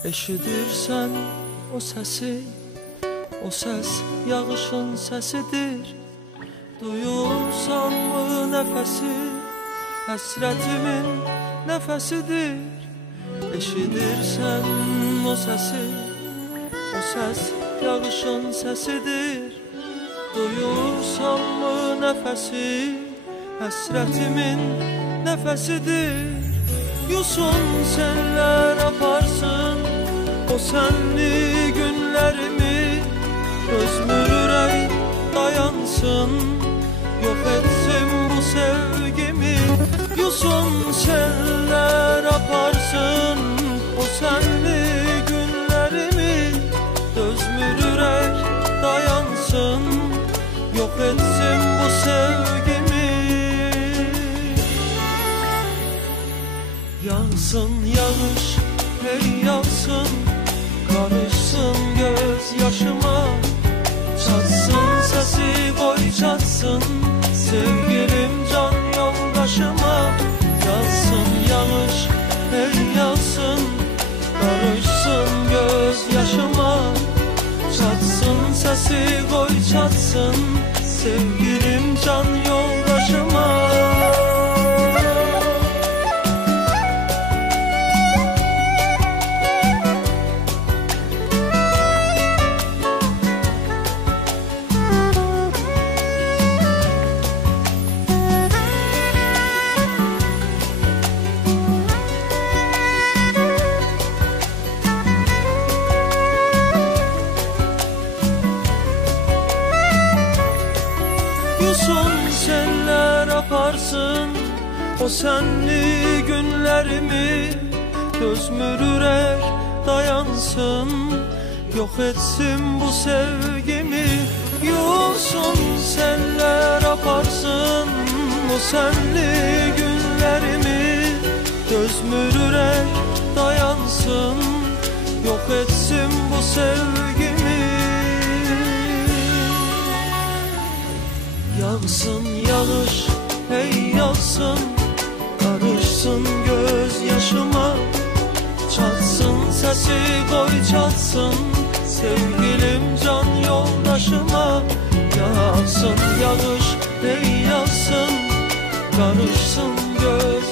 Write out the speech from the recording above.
Eşidirsən o səsi, o səs yağışın səsidir. Duyursanmı nəfəsi, həsrətimin nəfəsidir. Eşidirsən o səsi, o səs yağışın səsidir. Duyursanmı nəfəsi, həsrətimin nəfəsidir. Yusun senlər aparsın o senli günlərimi. Özmür ürək dayansın, yok etsin bu sevgimi. Yusun senlər aparsın o senli günlərimi. Özmür ürək dayansın, yok etsin bu sevgimi. Yağsın yağış, hey yağsın, karışsın göz yaşıma. Çatsın sesi koy çatsın, sevgilim can yoldaşıma. Yağsın yağış, hey yağsın, karışsın göz yaşıma. Çatsın sesi koy çatsın, sevgilim can yoldaşıma. Yusun senler aparsın o senli günlerimi. Özmür ürək dayansın, yok etsin bu sevgimi. Yusun senler aparsın o senli günlerimi. Özmür ürək dayansın, yok etsin bu sevgimi. Yağsın yağış, hey yağsın, karışsın göz yaşıma. Çatsın sesi koy çatsın, sevgilim can yoldaşıma. Yağsın yağış, hey yağsın, karışsın göz